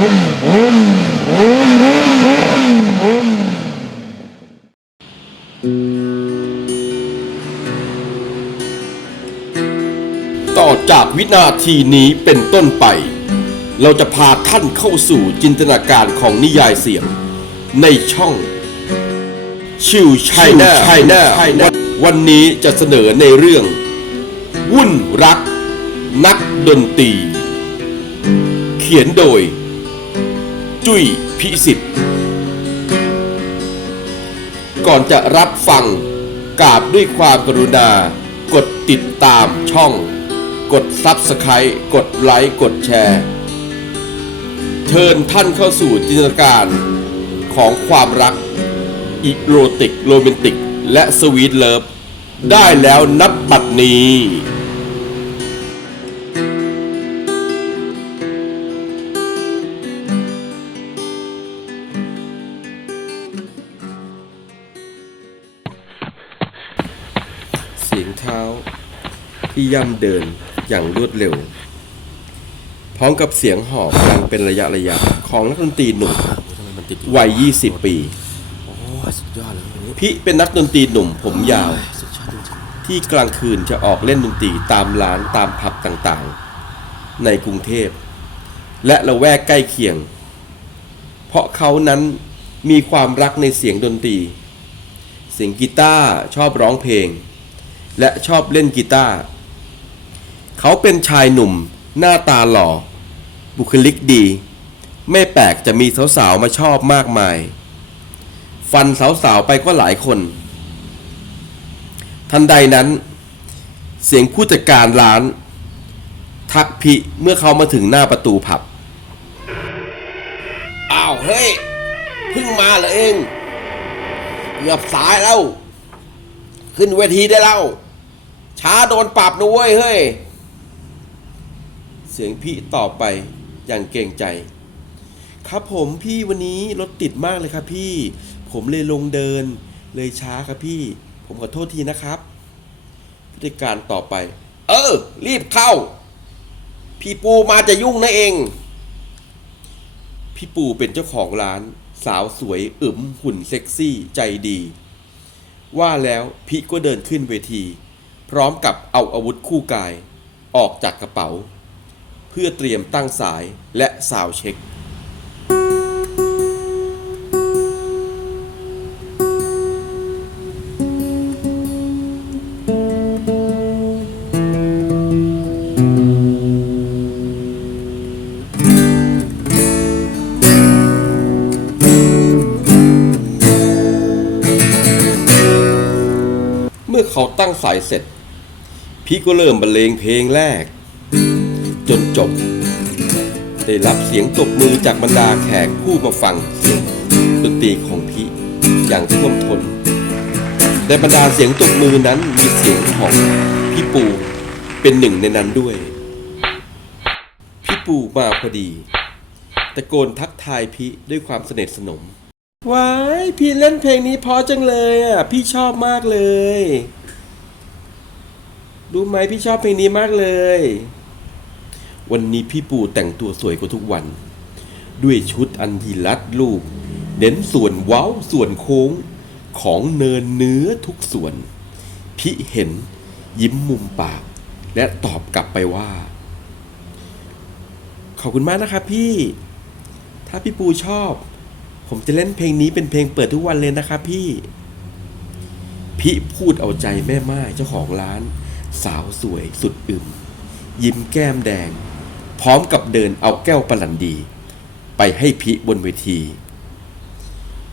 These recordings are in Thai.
ต่อจากวินาทีนี้เป็นต้นไป เราจะพาท่านเข้าสู่จินตนาการของนิยายเสียง ในช่อง ชิวชัยนาชัยนาวันวันนี้จะเสนอในเรื่อง วุ่นรัก นักดนตรี เขียนโดย จุ้ยพิสิทธิ์ ก่อนจะรับฟังกราบด้วยความกรุณา กดติดตามช่อง กดซับสไครต์กดไลค์ กดแชร์ เชิญท่านเข้าสู่จินตนาการของความรัก อีโรติก โรแมนติก และสวีทเลิฟ ได้แล้วนับบัดนี้ เท้า ที่ย่ำเดินอย่างรวดเร็ว พร้อมกับเสียงหอบดังเป็นระยะระยะของนักดนตรีหนุ่มทำไมมันติดอยู่วัย 20 ปีโอ้ยสุดยอดเลยวันนี้พี่เป็นนักดนตรีหนุ่มผมยาว ที่กลางคืนจะออกเล่นดนตรีตามร้านตามผับต่างๆ ในกรุงเทพ และละแวกใกล้เคียง เพราะเขานั้นมีความรักในเสียงดนตรี เสียงกีตาร์ชอบร้องเพลง และชอบเล่นกีตาร์ เขาเป็นชายหนุ่ม หน้าตาหล่อ บุคลิกดี ไม่แปลกจะมีสาวๆมาชอบมากมาย ฟันสาวๆไปก็หลายคน ทันใดนั้น เสียงผู้จัดการร้าน ทักพิเมื่อเขามาถึงหน้าประตูผับ อ้าวเฮ้ยเพิ่งมาเหรอเอง เกือบสายแล้ว ขึ้นเวทีได้แล้วช้าโดนปรับนะเว้ยเฮ้ย เสียงพี่ตอบไปอย่างเกรงใจ ครับผมพี่วันนี้รถติดมากเลยครับพี่ ผมเลยลงเดิน เลยช้าครับพี่ ผมขอโทษทีนะครับผู้จัดการต่อไป เออ รีบเข้า พี่ปูมาจะยุ่งนะเอง พี่ปูเป็นเจ้าของร้าน สาวสวยอึมหุ่นเซ็กซี่ใจดี ว่าแล้วพี่ก็เดินขึ้นเวที พร้อมกับเอาอาวุธคู่กาย ออกจากกระเป๋า เพื่อเตรียมตั้งสายและสาวเช็ค ตั้งสายเสร็จ พี่ก็เริ่มบรรเลงเพลงแรก จนจบ ได้รับเสียงตบมือจากบรรดาแขกผู้มาฟังเสียงดนตรีของพี่อย่างท่วมทนในบรรดาเสียงตบมือนั้นมีเสียงของพี่ปูเป็นหนึ่งในนั้นด้วย พี่ปูมาพอดีตะโกนทักทายพี่ด้วยความสนิทสนม ว้าย พี่เล่นเพลงนี้เพราะจังเลยอะ พี่ชอบมากเลย รู้ไหมพี่ชอบเพลงนี้มากเลย วันนี้พี่ปูแต่งตัวสวยกว่าทุกวัน ด้วยชุดอันยีรัดรูปเน้นส่วนเว้าส่วนโค้ง ของเนินเนื้อทุกส่วน พี่เห็นยิ้มมุมปาก และตอบกลับไปว่า ขอบคุณมากนะครับพี่ ถ้าพี่ปูชอบ ผมจะเล่นเพลงนี้เป็นเพลงเปิดทุกวันเลยนะครับพี่ พี่พูดเอาใจแม่ไม้เจ้าของร้าน สาวสวยสุดอึมยิ้มแก้มแดง พร้อมกับเดินเอาแก้วปลันดี ไปให้พี่บนเวที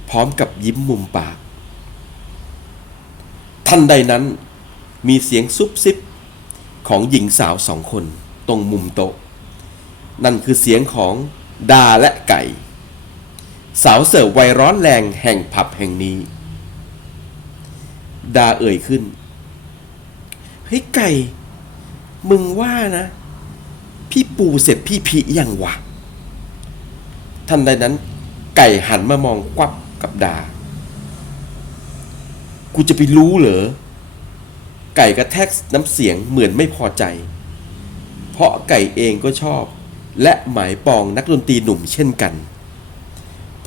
พร้อมกับยิ้มมุมปาก ทันใดนั้นมีเสียงซุบซิบของหญิงสาวสองคนตรงมุมโต๊ะ นั่นคือเสียงของดาและไก่ สาวเสิร์ฟวัยร้อนแรงแห่งผับแห่งนี้ ดาเอ่ยขึ้น เฮ้ยไก่ มึงว่านะ พี่ปูเสร็จพี่พียังวะ ทันใดนั้น ไก่หันมามองควับกับดา กูจะไปรู้เหรอ ไก่กระแทกน้ำเสียงเหมือนไม่พอใจ เพราะไก่เองก็ชอบ และหมายปองนักดนตรีหนุ่มเช่นกัน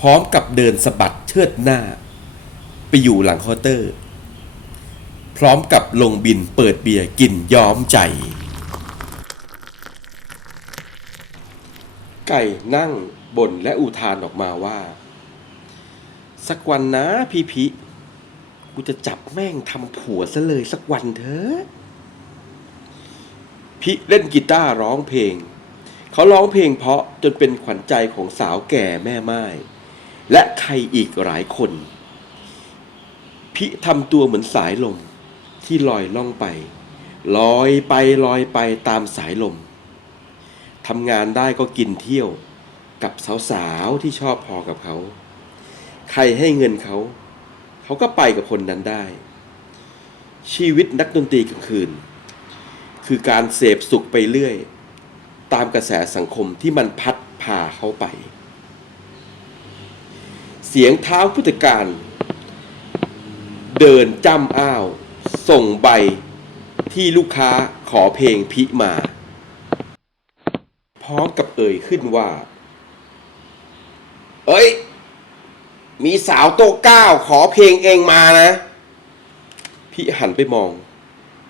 พร้อมกับเดินสะบัดเชิดหน้า ไปอยู่หลังเคาน์เตอร์ พร้อมกับลงบินเปิดเบียร์กินย้อมใจ ไก่นั่งบ่นและอุทานออกมาว่า สักวันนะพี่พิกูจะจับแม่งทำผัวซะเลยสักวันเถอะพิเล่นกีตาร์ร้องเพลง เขาร้องเพลงเพราะจนเป็นขวัญใจของสาวแก่แม่ไม้และใครอีกหลายคน พิทำตัวเหมือนสายลม ที่ลอยล่องไป ลอยไปลอยไปตามสายลมทำงานได้ก็กินเที่ยวกับสาวๆที่ชอบพอกับเขา ใครให้เงินเขา เขาก็ไปกับคนนั้นได้ ชีวิตนักดนตรีกลางคืน คือการเสพสุขไปเรื่อย ตามกระแสสังคมที่มันพัดพาเขาไป เสียงเท้าพุทธการ เดินจ้ำอ้าว ส่งใบที่ลูกค้าขอเพลงพิมา พร้อมกับเอ่ยขึ้นว่า เอ้ย มีสาวโต๊ะเก้าขอเพลงเองมานะ พี่หันไปมอง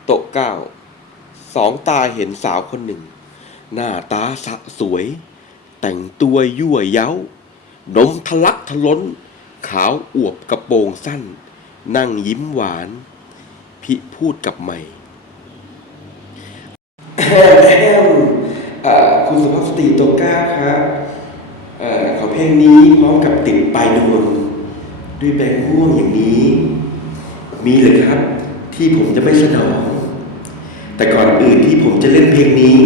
โต๊ะเก้าสองตาเห็นสาวคนหนึ่ง หน้าตาสะสวย แต่งตัวยั่วเย้านมทะลักทะล้น ขาวอวบกระโปรงสั้น นั่งยิ้มหวาน พูดกับใหม่คุณสุภาพสตรีโตก้าครับอขอเพลงนี้พร้อมกับติดปลายดวงด้วยแบงค์ม่วงอย่างนี้ มีเหรือครับ ที่ผมจะไม่สนองแต่ก่อนอื่นที่ผมจะเล่นเพลงนี้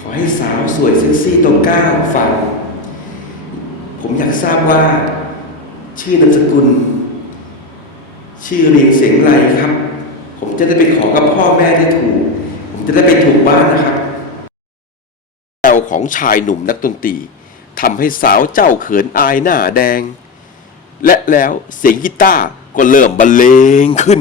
ขอให้สาวสวยเซ็กซี่โตก้าฟังผมอยากทราบว่า ชื่อนามสกุล ชื่อเรียงเสียงไรครับ จะได้ไปขอกับพ่อแม่ได้ถูก ผมจะได้ไปถูกบ้านนะครับแววของชายหนุ่มนักดนตรีทำให้สาวเจ้าเขินอายหน้าแดง และแล้วเสียงกีตาร์ก็เริ่มบรรเลงขึ้น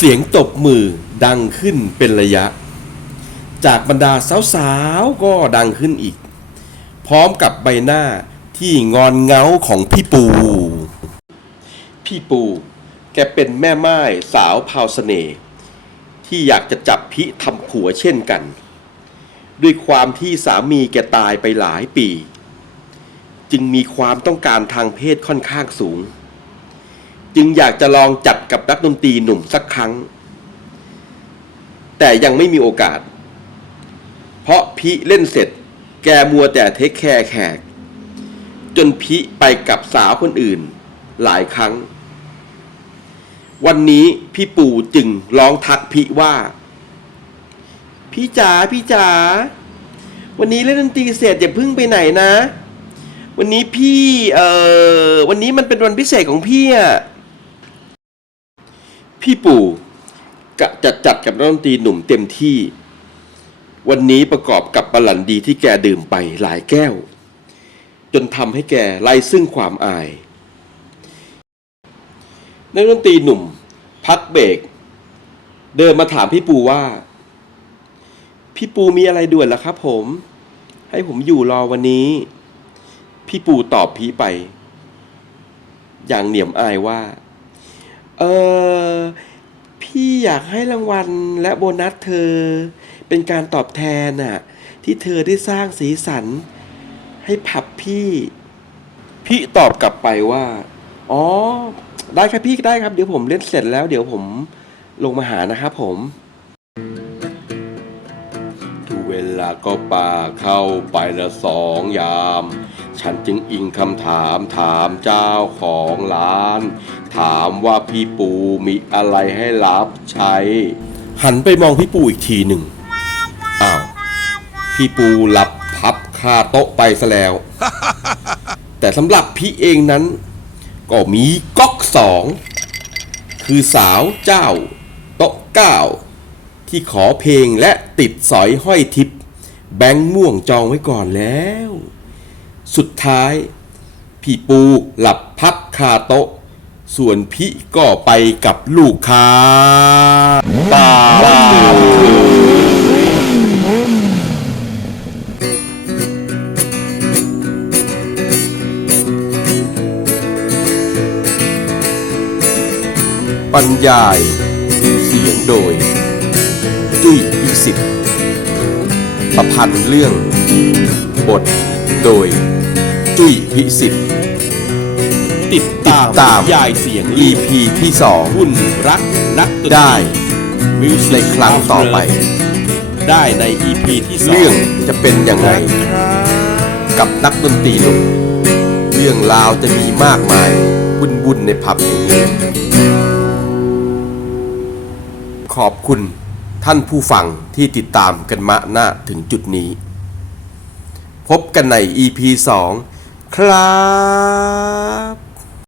เสียงตบมือดังขึ้นเป็นระยะ จากบรรดาสาวๆก็ดังขึ้นอีก พร้อมกับใบหน้าที่งอนเงาของพี่ปู พี่ปู แกเป็นแม่ไม้สาวพาวเสน่ห์ที่อยากจะจับพิทำผัวเช่นกัน ด้วยความที่สามีแกตายไปหลายปี จึงมีความต้องการทางเพศค่อนข้างสูง จึงอยากจะลองจัดกับนักดนตรีหนุ่มสักครั้ง แต่ยังไม่มีโอกาส เพราะพิเล่นเสร็จ แกมัวแต่เทคแคร์แขก จนพิไปกับสาวคนอื่น หลายครั้ง วันนี้พี่ปู่จึงร้องทักพิว่า พี่จ๋าพี่จ๋าวันนี้เล่นดนตรีเสร็จอย่าพึ่งไปไหนนะวันนี้พี่ เอ่อ วันนี้มันเป็นวันพิเศษของพี่อะ พี่ปู่กะจัดจัดกับนักดนตรีหนุ่มเต็มที่ วันนี้ประกอบกับบาลันดีที่แกดื่มไปหลายแก้ว จนทำให้แกไล่ซึ่งความอายนักดนตรีหนุ่ม พักเบรกเดินมาถามพี่ปูว่า พี่ปูมีอะไรด่วนล่ะครับผม ให้ผมอยู่รอวันนี้ พี่ปูตอบพีไป อย่างเหนียมอายว่า เออพี่อยากให้รางวัลและโบนัสเธอ เป็นการตอบแทนน่ะ ที่เธอได้สร้างสีสัน ให้ผับพี่ พี่ตอบกลับไปว่า อ๋อ ได้ครับพี่ได้ครับ เดี๋ยวผมเล่นเสร็จแล้ว เดี๋ยวผมลงมาหานะครับผมทุเวลาก็ป่าเข้าไปละสองยาม ฉันจึงอิงคำถามถามเจ้าของร้าน ถถามว่าพี่ปูมีอะไรให้รับใช้ หันไปมองพี่ปูอีกทีหนึ่ง อ้าว พี่ปูหลับพับคาโต๊ะไปซะแล้ว แต่สำหรับพี่เองนั้น ก็มีก๊อกสอง คือสาวเจ้า โต๊ะเก้า ที่ขอเพลงและติดสอยห้อยทิปแบงค์ม่วงจองไว้ก่อนแล้ว สุดท้าย พี่ปูหลับพับคาโต๊ะ ส่วนพี่ก็ไปกับลูกค้าตาบรรยายเสียงโดย จุ้ยพิสิทธิ์ประพันธ์เรื่อง บท โดย จุ้ยพิสิทธิ์ ติดตามติดตามยายเสียง EP ที่สองหุ้นรักนักดนตรีได้ Music ในครั้งต่อไป ได้ใน EP ที่สองเรื่องจะเป็นยังไงกับนักดนตรีหนุ่มเรื่องราวจะมีมากมายวุ่นวุ่นๆในผับแห่งนี้ ขอบคุณท่านผู้ฟังที่ติดตามกันมาหน้าถึงจุดนี้ พบกันใน EP 2 ครับ